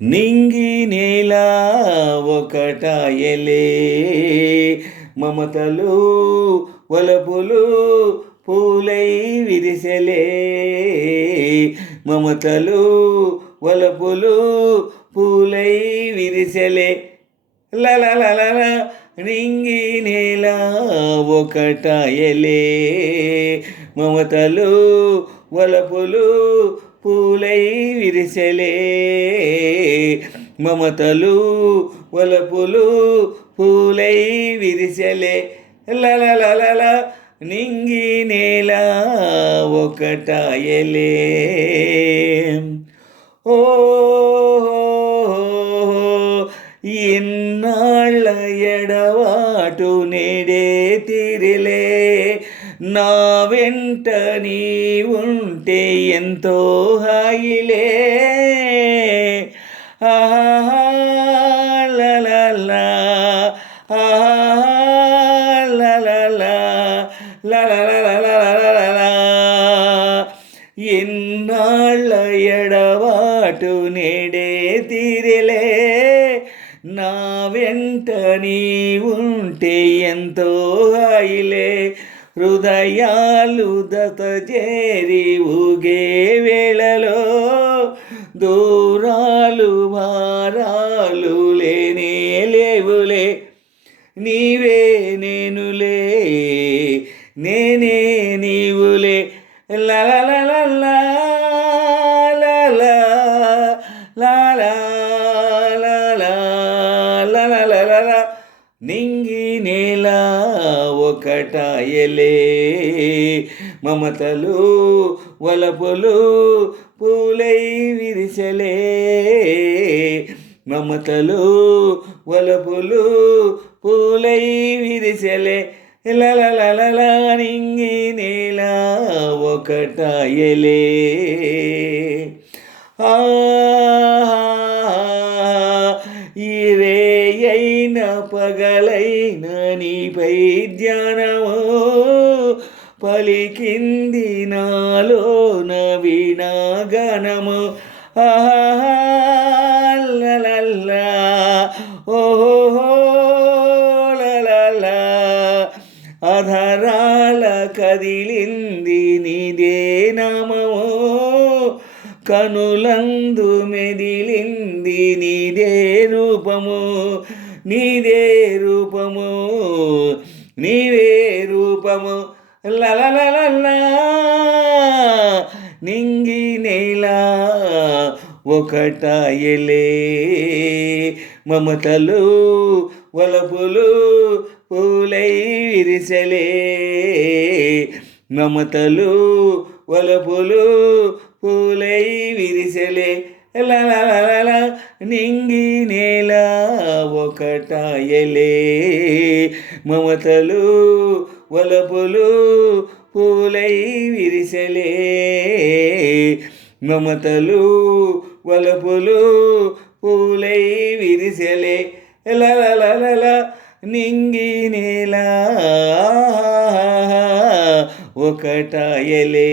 నింగి నేల ఒకటాయలే, మమతలు వలపులు పూలై విరిసెలే. మమతలు వలపులు పూలై విరిసెలే. లలలల నింగి నేల ఒకటాయలే, మమతలు వలపులు పూలై విరిసెలే. మమతలు వలపులు పూలై విరిసెలే. లలలల నింగి నేల ఒకటాయలే. ఓ ఎన్నాళ్ళ ఎడవాటు నేడే తీరిలే, నా వెంట నీ ఉంటే ఎంతో హాయిలే. లలలా లలలా లలలా ఎన్నాళ్ళ ఎడవాటు నేడే తీరిలే, నా వెంట నీ ఉంటే ఎంతో హాయిలే. హృదయాలు దతజేరి ఊగే వేళలో దూరాలు భారాలు లేనే లేవులే. నీవే నేనులే, నేనే నీవులే. లలలలా నింగి నేల ఒకటాయలే, మమతలు వలపులు పూలై విరిసెలే. మమతలు వలపులు పూలై విరిసెలే. లలలల నింగి నేల ఒకటాయలే. ఇరేయైన పగలైన నీపై ధ్యానమో పలికింది నాలోన వీణాగానము. లలలా ఓహో లలలా అధరాల కదిలింది నీదే నామము, కనులందు మెదిలింది నీదే రూపము. నీదే రూపము, నీవే రూపము. లలలలా నింగి నేల ఒకటాయలే, మమతలు వలపులు పూలై విరిసెలే. మమతలు వలపులు పూలై విరిసెలే. లలలల నింగి నేల ఒకటాయలే, మమతలు వలపులు పూలై విరిసెలే. మమతలు వలపులు పూలై విరిసెలే. లలలల నింగి నేల ఒకటాయలే.